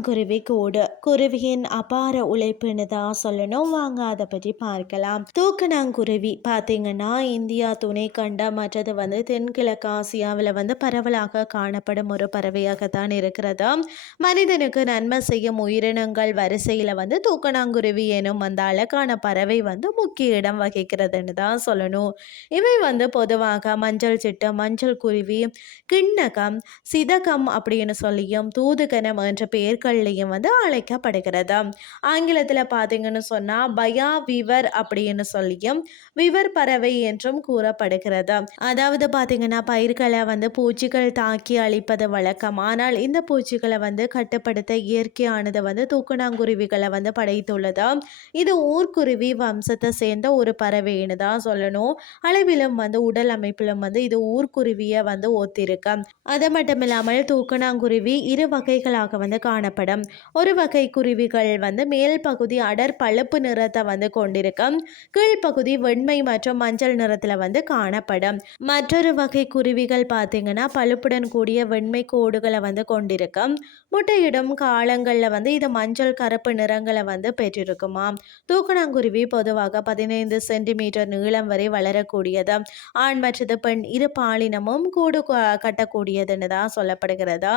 தூக்கணாங்குருவி கூடு குருவியின் அபார உழைப்புன்னு தான் சொல்லணும். வாங்க அதை பற்றி பார்க்கலாம். தூக்கணாங்குருவி பார்த்தீங்கன்னா இந்தியா துணை கண்டம் மற்றது வந்து தென்கிழக்கு ஆசியாவில் வந்து பரவலாக காணப்படும் ஒரு பறவையாக தான் இருக்கிறது. மனிதனுக்கு நன்மை செய்யும் உயிரினங்கள் வரிசையில் வந்து தூக்கணாங்குருவி எனும் அந்த அழகான பறவை வந்து முக்கிய இடம் வகிக்கிறதுன்னு தான் சொல்லணும். இவை வந்து பொதுவாக மஞ்சள் சிட்டு மஞ்சள் குருவி கிண்ணகம் சிதகம் அப்படின்னு சொல்லியும் தூதுகனம் என்ற பெயர்கள் பெயர்கள்லையும் வந்து அழைக்கப்படுகிறது. ஆங்கிலத்தில் பார்த்தீங்கன்னு சொன்னால் பயா விவர் அப்படின்னு சொல்லியும் விவர் பறவை என்றும் கூறப்படுகிறது. அதாவது பார்த்தீங்கன்னா பயிர்களை வந்து பூச்சிகள் தாக்கி அழிப்பது வழக்கம். ஆனால் இந்த பூச்சிகளை வந்து கட்டுப்படுத்த இயற்கையானது வந்து தூக்கணாங்குருவிகளை வந்து படைத்துள்ளது. இது ஊர்க்குருவி வம்சத்தை சேர்ந்த ஒரு பறவைன்னு தான் சொல்லணும். அளவிலும் வந்து உடல் அமைப்பிலும் வந்து இது ஊர்க்குருவியை வந்து ஒத்திருக்கு. அது மட்டும் இல்லாமல் தூக்கணாங்குருவி இரு வகைகளாக வந்து காணப்படும் ஒரு வகை குருவிகள் வந்து மேல் பகுதி அடர் பழுப்பு நிறத்தை வந்து கொண்டிருக்கும் கீழ்ப்பகுதி வெண்மை மற்றும் மஞ்சள் நிறத்தில் வந்து காணப்படும். மற்றொரு வகை குருவிகள் பார்த்தீங்கன்னா பழுப்புடன் கூடிய வெண்மை கோடுகளை வந்து கொண்டிருக்கும் முட்டையிடும் காலங்களில் வந்து இது மஞ்சள் கருப்பு நிறங்களை வந்து பெற்றிருக்குமா? தூக்கணாங்குருவி பொதுவாக பதினைந்து சென்டிமீட்டர் நீளம் வரை வளரக்கூடியது. ஆண் மற்றது பெண் இரு பாலினமும் கூடு கட்டக்கூடியதுன்னு தான் சொல்லப்படுகிறது.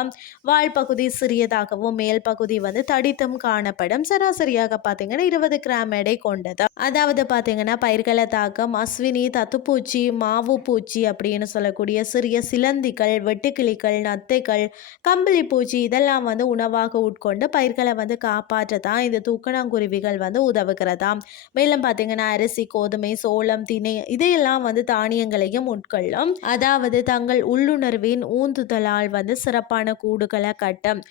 வால் பகுதி சிறியதாகவும் மேல் பகுதி வந்து தடித்தும் காணப்படும். சராசரியாக பார்த்தீங்கன்னா இருபது கிராம் எடை கொண்டது. அதாவது பார்த்தீங்கன்னா பயிர்களை தாக்கம் அஸ்வினி தத்துப்பூச்சி மாவு பூச்சி அப்படின்னு சொல்லக்கூடிய சிறிய சிலந்திகள் வெட்டுக்கிளிகள் நத்தைகள் கம்பளி பூச்சி இதெல்லாம் வந்து உணவாக உட்கொண்டு பயிர்களை வந்து காப்பாற்ற தான் இந்த தூக்கணாங்குருவிகள் வந்து உதவுகிறதாம். மேலும் பார்த்தீங்கன்னா அரிசி கோதுமை சோளம் திணை இதையெல்லாம் வந்து தானியங்களையும் உட்கொள்ளும். அதாவது தங்கள் உள்ளுணர்வின் ஊந்துதலால் வந்து சிறப்பான கூடுகளை கட்டும்.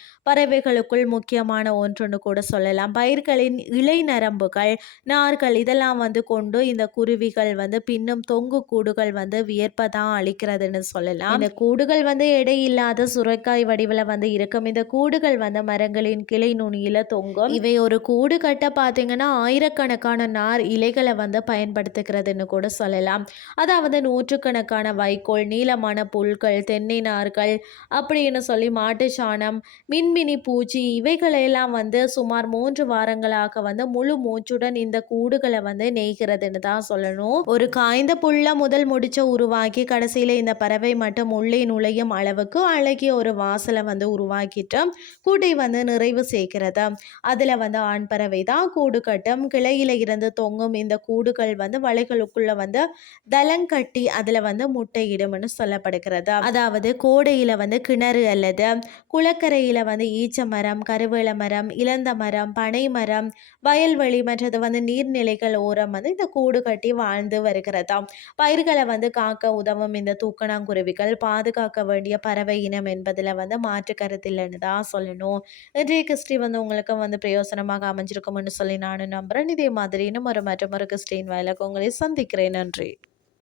பறவைகளுக்குள் முக்கியமான ஒன்றுன்னு கூட சொல்லலாம். பயிர்களின் இலை நரம்புகள் நார்கள் இதெல்லாம் வந்து கொண்டு இந்த குருவிகள் வந்து பின்னும் தொங்கு கூடுகள் வந்து வியர்ப்பதான் அளிக்கிறதுன்னு சொல்லலாம். இந்த கூடுகள் வந்து எடை இல்லாத சுரைக்காய் வடிவில் வந்து இருக்கும். இந்த கூடுகள் வந்து மரங்களின் கிளை நுனியில தொங்கும். இவை ஒரு கூடு கட்ட பார்த்தீங்கன்னா ஆயிரக்கணக்கான நார் இலைகளை வந்து பயன்படுத்துகிறதுன்னு கூட சொல்லலாம். அதாவது நூற்றுக்கணக்கான வைக்கோல் நீளமான புல்கள் தென்னை நார்கள் அப்படின்னு சொல்லி மாட்டு சாணம் மின்மினி பூச்சி இவைகளெல்லாம் வந்து சுமார் மூன்று வாரங்களாக வந்து முழு மூச்சுடன் இந்த கூடுகளை வந்து நெய்கிறதுன்னு தான் சொல்லணும். ஒரு காய்ந்த புல்ல முதல் முடிச்ச உருவாக்கி கடைசியில் இந்த பறவை மட்டும் உள்ளே நுழையும் அளவுக்கு அழகிய ஒரு வாசலை வந்து உருவாக்கிட்டு கூட்டை வந்து நிறைவு செய்கிறது. அதில் வந்து ஆண் பறவை தான் கூடு கட்டும். கிளையில இருந்து தொங்கும் இந்த கூடுகள் வந்து வலைகளுக்குள்ள வந்து தலங்கட்டி அதில் வந்து முட்டையிடும்னு சொல்லப்படுகிறது. அதாவது கோடையில் வந்து கிணறு அல்லது குளக்கரையில் வந்து ஈச்ச மரம் மரம் கருவேல மரம் இளந்த மரம் பனை மரம் வயல்வெளி மற்றது வந்து நீர்நிலைகள் ஓரம் வந்து இந்த கூடு கட்டி வாழ்ந்து வருகிறதாம். பயிர்களை வந்து காக்க உதவும் இந்த தூக்கணாங்குருவிகள் பாதுகாக்க வேண்டிய பறவை இனம் என்பதில் வந்து மாற்று கருத்தில்லைன்னு தான் சொல்லணும். இன்றைய கிறிஸ்டி வந்து உங்களுக்கு வந்து பிரயோசனமாக அமைஞ்சிருக்கும்னு சொல்லி நானும் நம்புகிறேன் இதே மாதிரி இன்னும் ஒரு மற்றும் ஒரு கிறிஸ்டின் வயலுக்கு உங்களை சந்திக்கிறேன். நன்றி.